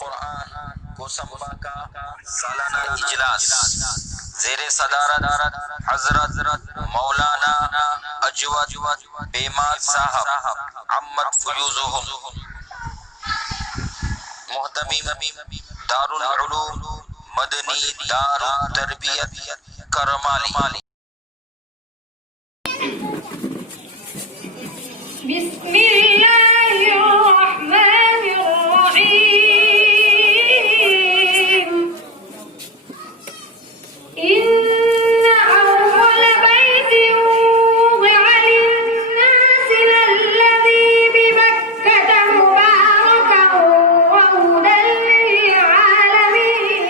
कुरान कोसंबा का सालाना इजलास ज़ेरे सदारत हजरत मौलाना अजवद बेमाल साहब अम्मत फयूज़ुहुम मुहतमिम दारुल उलूम मदनी दारुत तरबियत करमाली। बिस्मिल्लाहिर्रहमानिर्रहीम। इन्न अव्वल बैतिन वुदिअ लिन्नासि लल्लज़ी बिबक्कता मुबारकन व हुदन लिलआलमीन।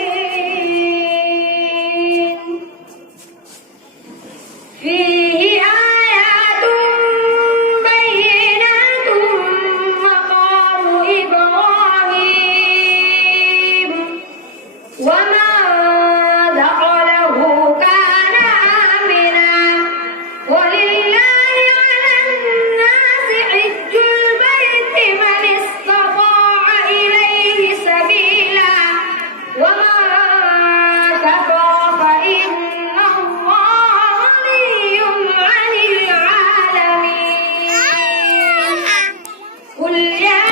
فيه آيات بينات مقام إبراهيم ومن دخله كان آمنا ولله على الناس حج البيت من استطاع إليه سبيلا ومن كفر فإن الله غني عن العالمين. قل يا